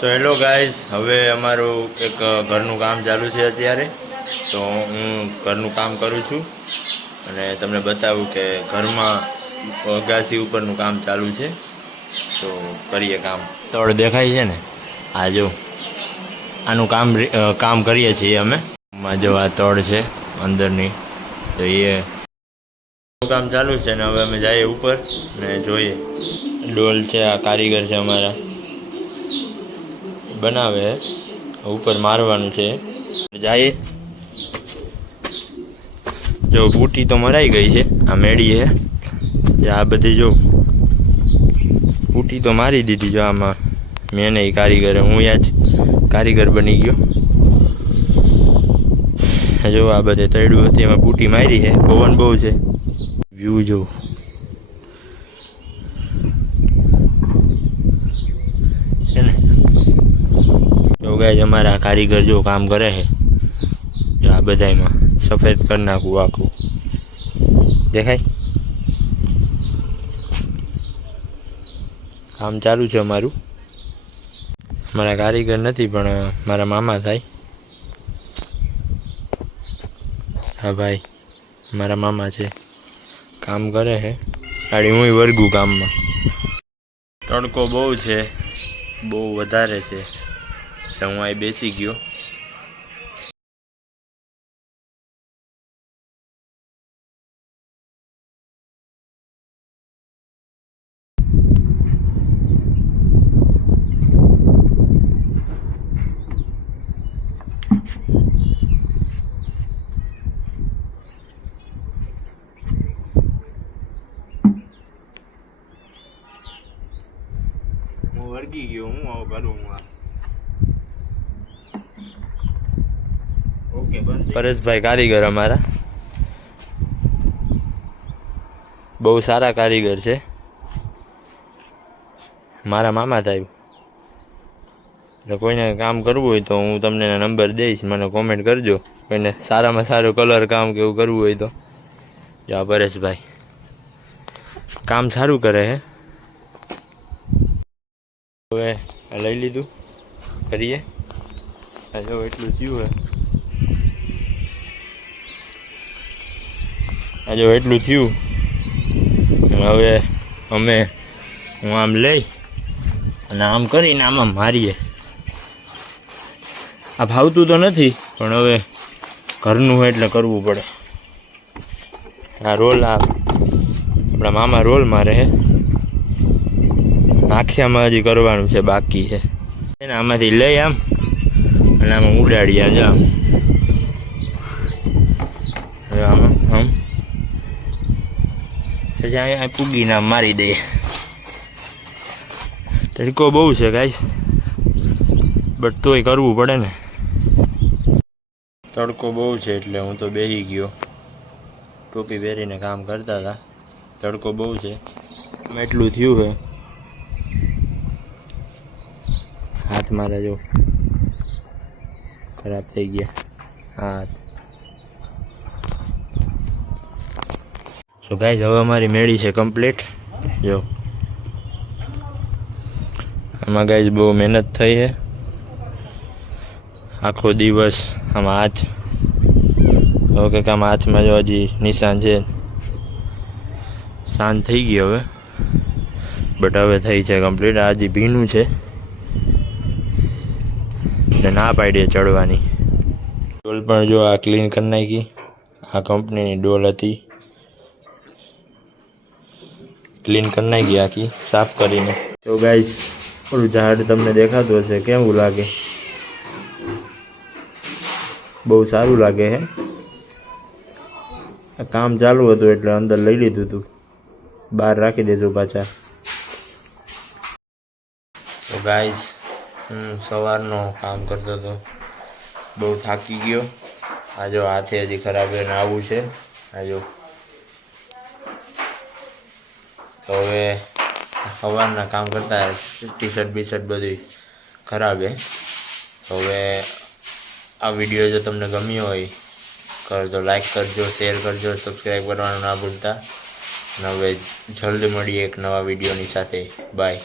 તો hello guys હવે અમારું એક ઘરનું કામ ચાલુ છે અત્યારે. તો હું ઘરનું કામ કરું છું અને તમને બતાવું કે ઘરમાં અગાસી ઉપરનું કામ ચાલુ છે. તો કરીએ કામ. તળ દેખાય છે ને? આ જો આનું કામ કામ કરીએ છીએ અમે. માં જો આ તળ છે અંદરની તો એ કામ ચાલુ છે ને હવે અમે જઈએ ઉપર ને જોઈએ. ડોલ છે આ કારીગર છે અમારા. બનાવે, ઉપર મારવાનું છે. જાય. જો બૂટી તો મરાઈ ગઈ છે, આ મેળી છે. જે, આ બધી જો બૂટી તો મારી દીધી જો આમાં. મેં નહીં કારીગરે, હું યાદ કારીગર બની ગયો. જો આ બધે તળ્યું હતું, એમાં બૂટી મારી છે, પવન બહુ છે. વ્યૂ જો છે ને જો અમારા કારીગર જો કામ કરે છે. જો આ બધામાં સફેદ કરી નાખું આખું. દેખાય? કામ ચાલુ છે અમારું. મારા કારીગર નથી, પણ મારા મામા થાય. હા ભાઈ, મારા મામા છે. કામ કરે છે. ગાડી હું વર્ગું કામમાં. તડકો બહુ છે. બહુ વધારે છે. એટલે હું અહીં બેસી ગયો હું વર્ગી ગયો હું આવું કરું હું આ ઓકે પરેશભાઈ કારીગર અમારા. બહુ સારા કારીગર છે. મારા મામા થાય એટલે કોઈને કામ કરવું હોય તો હું તમને નંબર દઈશ, મને કોમેન્ટ કરજો. કોઈને સારામાં સારું કલર કામ કે એવું કરવું હોય તો. જા પરેશભાઈ. કામ સારું કરે હે. હવે આ લઈ લીધું. કરીએ. જો એટલું થયું હે. આ જો એટલું થયું. હવે અમે હું આમ લઈ અને આમ કરીને આમાં મારીએ. આ ભાવતું તો નથી, પણ હવે ઘરનું એટલે કરવું પડે. આ રોલ આ આપણા મામા રોલ મારે હે આખિયામાં હજી કરવાનું છે, બાકી છે. એને આમાંથી લઈ આમ અને આમાં ઉડાડીએ જામ હવે આમ પછી અહીંયા પૂગીને મારી દઈએ તડકો બહુ છે ગાઈસ બટ તોય કરવું પડે ને. તડકો બહુ છે એટલે હું તો બેસી ગયો. ટોપી પહેરીને કામ કરતા હતા. તડકો બહુ છે. એટલું થયું છે. હાથ મારા જો ખરાબ થઈ ગયા. હાથ. સો ગાઈઝ હવે અમારી મેળી છે કમ્પ્લીટ જો. આમાં ગાઈઝ બહુ મહેનત થઈ છે. આખો દિવસ આમાં હાથ. હવે કંઈક આમાં હાથમાં જો હજી નિશાન છે. શાંત થઈ ગઈ હવે. બટ હવે થઈ છે કમ્પ્લીટ આ હજી ભીનું છે. ને ના પાડીએ ચડવાની. ડોલ પણ જો આ ક્લીન કરી નાખી. આ કંપનીની ડોલ હતી. ક્લીન કરી નાખી આખી સાફ કરીને. તો ગાઈસ ઓલું ઝાડ તમને દેખાતું હશે કેવું લાગે? બહુ સારું લાગે હે. કામ ચાલુ હતું એટલે અંદર લઈ લીધું હતું બહાર રાખી દેજો પાછા. તો ગાઈસ હું સવારનો કામ કરતો હતો. બહુ થાકી ગયો. આ જો હાથે હજી ખરાબ એને આવું છે. આ જો તો હવે સવારના કામ કરતા ટી શર્ટ બી શર્ટ બધી ખરાબ છે તો હવે આ વીડિયો જો તમને ગમ્યો હોય, કરજો લાઈક કરજો શેર કરજો સબસ્ક્રાઈબ કરવાનું ના ભૂલતા. અને હવે જલ્દી મળીએ એક નવા વિડીયોની સાથે. બાય